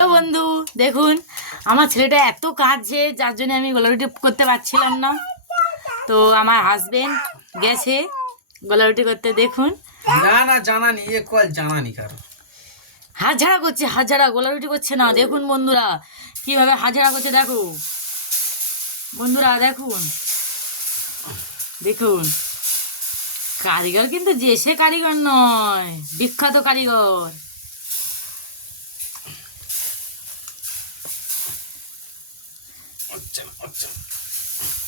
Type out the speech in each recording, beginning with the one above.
বন্ধু দেখুন, আমার ছেলেটা এত কাঁদছে যার জন্য আমি গলা রুটি করতে পারছিলাম না। তো আমার হাজবেন্ড গেছে গলা রুটি করতে। দেখুন না জানানি জানানি কারো হাত ঝাড়া করছে, হাত ঝাড়া, গলা রুটি করছে না। দেখুন বন্ধুরা কিভাবে হাত ঝাড়া করছে। দেখো বন্ধুরা, দেখুন দেখুন কারিগর কিন্তু যে সে কারিগর নয়, বিখ্যাত কারিগর।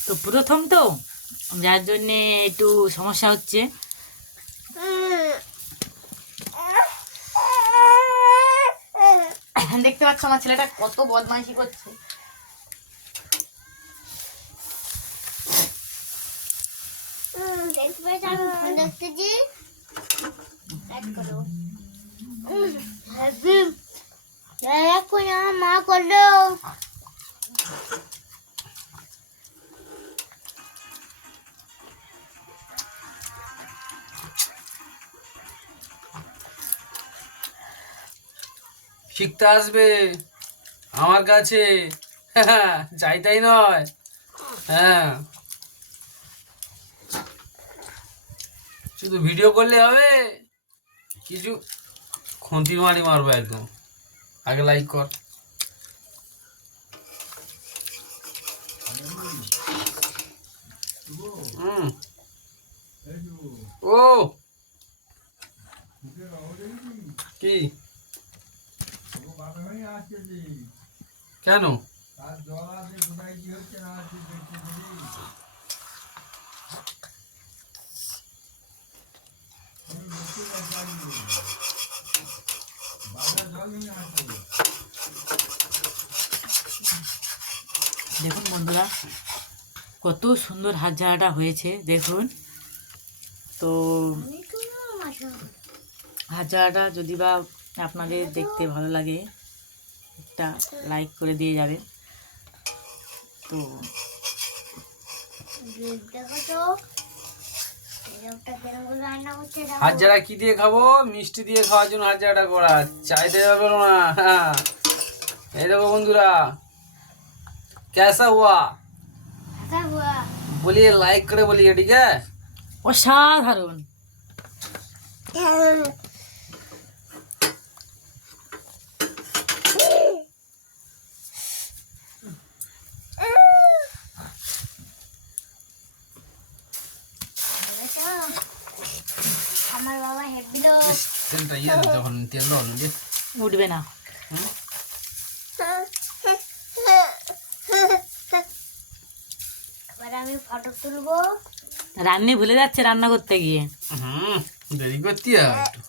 তো প্রথম তো যার জন্যে একটু সমস্যা হচ্ছে। দেখতে পাচ্ছ আমার ছেলেটা কত বদমাইশি করছে। মা করলো শিখতে আসবে আমার কাছে, যাই তাই নয়। হ্যাঁ, শুধু ভিডিও করলে হবে? কিছু খুন্তির মারি মারবো একদম। আগে লাইক কর। ও কি কেন? দেখুন বন্ধুরা কত সুন্দর হাত ঝাড়াটা হয়েছে। দেখুন তো হাত ঝাড়াটা যদি বা আপনাদের দেখতে ভালো লাগে একটা লাইক করে দিয়ে যাবে। তো হাত ঝাড়া কি দিয়ে খাবো? মিষ্টি দিয়ে খাওয়ার জন্য হাত ঝাড়াটা করা, চাইতে যাবে না। এই দেখো বন্ধুরা, कैसा हुआ बोलिए, लाइक करे बोलिए, ठीक है। অসাধারণ। আমার বাবা হেবিলো তেলটা ইয়ে দাও, যখন তেল দাও না যে উঠবে না। এবার আমি ফটো তুলবো। রান্নি ভুলে যাচ্ছে রান্না করতে গিয়ে। দেরি করতে হয় একটু।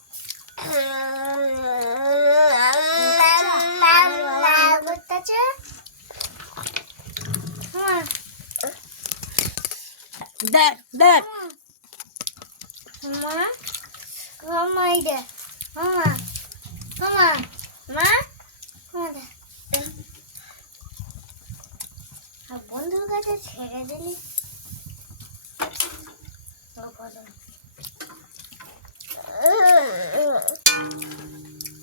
দেখ দেখ মা মামা ইদে মামা মামা মা বন্ধুর কাছে ছেড়ে দিলি। ও